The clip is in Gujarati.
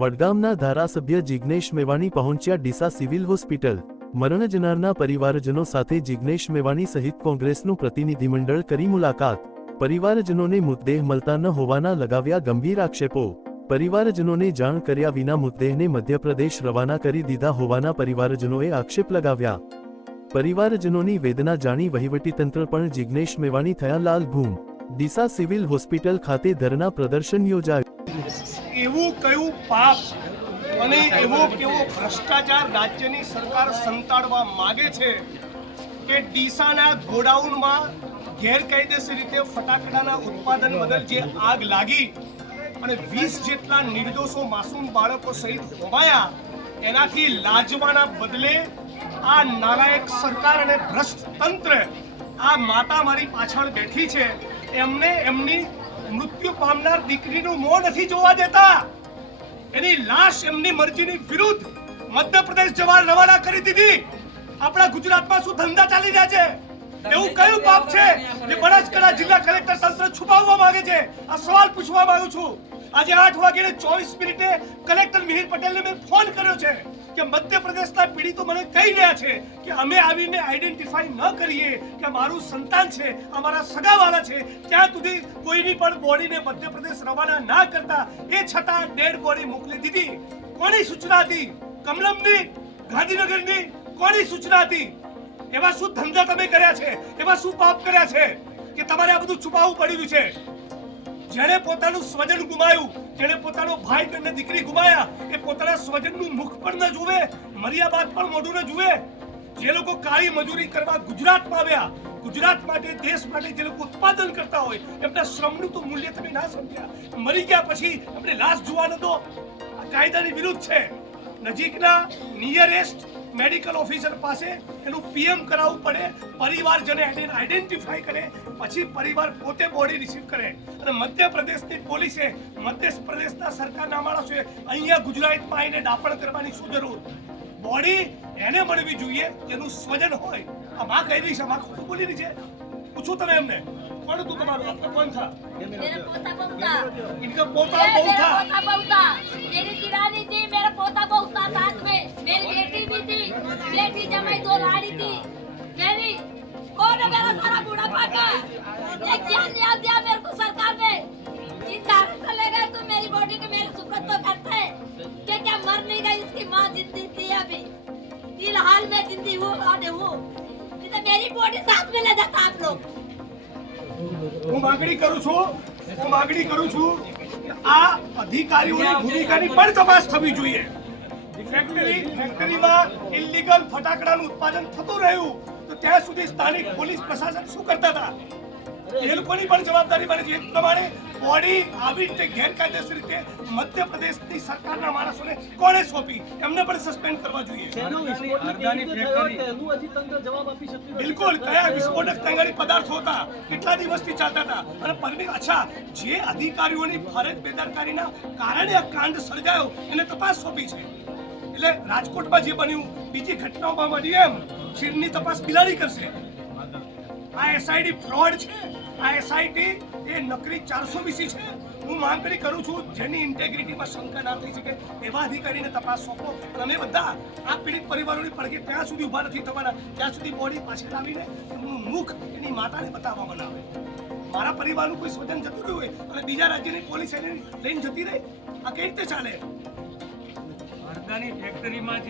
વડગામના ધારાસભ્ય જિગ્નેશ મેવાણી પહોંચ્યા ડીસા સિવિલ હોસ્પિટલ। મરણ જનારના પરિવારજનો સાથે જિગ્નેશ મેવાણી સહિત કોંગ્રેસનું પ્રતિનિધિમંડળ કરી મુલાકાત। પરિવારજનોને મૃતદેહ મળતા ન હોવાના લગાવ્યા ગંભીર આક્ષેપો। પરિવારજનોને જાણ કર્યા વિના મૃતદેહને મધ્યપ્રદેશ રવાના કરી દીધા હોવાના પરિવારજનોએ આક્ષેપ લગાવ્યા। પરિવારજનોની વેદના જાણી વહીવટીતંત્ર પણ જિગ્નેશ મેવાણી થયા લાલઘૂમ। ડીસા સિવિલ હોસ્પિટલ ખાતે ધરના પ્રદર્શન યોજાયું। એવું કયું પાપ અને એવો કેવો ભ્રષ્ટાચાર રાજ્યની સરકાર સંતાડવા માંગે છે કે ડીસાના ગોડાઉનમાં ગેરકાયદેસર રીતે ફટાકડાના ઉત્પાદન બદલ જે આગ લાગી અને 20 જેટલા નિર્દોષો માસૂમ બાળકો સહિત હોમાયા, એનાથી લાજવાના બદલે આ નાલાયક સરકાર અને ભ્રષ્ટ તંત્ર, આ માતા મારી પાછળ બેઠી છે, એમને એમની મૃત્યુ પામનાર દીકરીનું મોં નથી જોવા દેતા। એની લાશ એમની મરજીની વિરુદ્ધ મધ્યપ્રદેશ જવા રવાના કરી દીધી। આપણા ગુજરાતમાં શું ધંધા ચાલી રહ્યા છે? એવું કયું પાપ છે જે બનાસકાંઠા જિલ્લા કલેક્ટર તંત્ર છુપાવવા માંગે છે? આ સવાલ પૂછવા માંગુ છું। આજે 8:24 કલેક્ટર મિહિર પટેલને મેં ફોન કર્યો છે કે મધ્યપ્રદેશના પીડિતો મને કહી રહ્યા છે કે અમે આવીને આઈડેન્ટિફાઈ ન કરીએ કે મારું સંતાન છે, અમારા સગાવાળા છે, ત્યાં સુધી કોઈની પણ બોડીને મધ્યપ્રદેશ રવાના ના કરતા એ છતાં ડેડ બોડી મોકલી દીધી। કોની સૂચના હતી? કમલમની? ગાંધીનગરની? કોની સૂચના હતી? એવા શું ધંધા તમે કર્યા છે? એવા શું પાપ કર્યા છે કે તમારે આ બધું છુપાવવું પડ્યું છે? જેણે પોતાનું સ્વજન ગુમાવ્યું, જેણે પોતાનો ભાઈ અને દીકરી ગુમાયા, એ પોતાના સ્વજનનું મુખ પણ ન જુએ, મર્યા બાદ પણ મોઢું ન જુએ। જે લોકો કાળી મજૂરી કરવા ગુજરાતમાં આવ્યા, ગુજરાત માટે, દેશ માટે જે લોકો ઉત્પાદન કરતા હોય, એમના શ્રમનું તો મૂલ્ય તમે ના સમજ્યા। મરી ગયા પછી એમને લાશ જોવાનો તો આ કાયદાની વિરુદ્ધ છે। નજીકના નિયરેસ્ટ મેડિકલ ઓફિસર પાસે એનું પીએમ કરાવવું પડે, પરિવારજને આઈડેન્ટિફાઈ કરે, પછી પરિવાર પોતે બોડી રિસીવ કરે। અને મધ્યપ્રદેશની પોલીસે, મધ્યપ્રદેશના સરકારના માણસોએ અહીંયા ગુજરાતમાં આવીને દાપણ કરવાની શું જરૂર? બોડી એને મળવી જોઈએ જેનું સ્વજન હોય। આ માં કહી રહી છે, માં ખોટું બોલી રહી છે? પૂછું તમે એમને, કોણ તું તમારું? આપका कौन था? मेरा पोता बहू था। इनका पोता बहू था। पोता बहू था। मेरी किरानी थी, मेरा पोता बहू था साथ में। मेरी बेटी भी थी, बेटी जमाई दो लाड़ी थी मेरी। कौन है मेरा सारा बुढ़ापा का? ये क्या न्याय दिया मेरे को सरकार ने? जिस कारण से ले गए तो मेरी बॉडी को मेरे सुपुर्द तो करते हैं क्या मर नहीं गई? इसकी माँ जिंदी थी अभी, फिलहाल में जिंदी हूँ और हूँ, नहीं तो मेरी बॉडी साथ में ले जाता आप लोग। હું માંગણી કરું છું કે આ અધિકારીઓની ભૂમિકાની પણ તપાસ થવી જોઈએ। ફેક્ટરીમાં ઇલીગલ ફટાકડાનું ઉત્પાદન થતું રહ્યું તો ત્યાં સુધી સ્થાનિક પોલીસ પ્રશાસન શું કરતા હતા? એ લોકોની પણ જવાબદારી બને છે। એ પ્રમાણે બોડી આવી રીતે ગેરકાયદેસર રીતે મધ્યપ્રદેશની સરકારના માણસોને કોણે સોંપી? એમને પણ સસ્પેન્ડ કરવા જોઈએ। બિલકુલ, કયા વિસ્ફોટક તંગારી પદાર્થો હતા, કેટલા દિવસથી ચાલતા હતા, અને અચ્છા, જે અધિકારીઓની ફરજ બેદરકારીના કારણે આ કાંડ સર્જાયો એને તપાસ સોંપી છે। એટલે રાજકોટમાં જે બન્યું, બીજી ઘટનાઓમાં બની એમ ખીરની તપાસ બિલાડી કરશે। આ એસઆઈડી ફ્રોડ છે, આ એસઆઈટી એ નકરી 420 છે। હું માંગણી કરું છું જેની ઇન્ટેગ્રિટીમાં શંકા ના થઈ શકે એવા અધિકારીને તપાસ સોંપો। અમે બધા આ પીડિત પરિવારોની પડઘે ત્યાં સુધી ઊભા નથી થવાના ત્યાં સુધી બોડી પાછી લાવીને એમનું મુખ એની માતાને બતાવવામાં આવે। મારા પરિવારનું કોઈ સ્વજન જતું રહ્યું હોય અને બીજા રાજ્યની પોલીસ એને લઈને જતી રહે, આ કઈ રીતે ચાલે? ફટાકડાની ફેક્ટરીમાં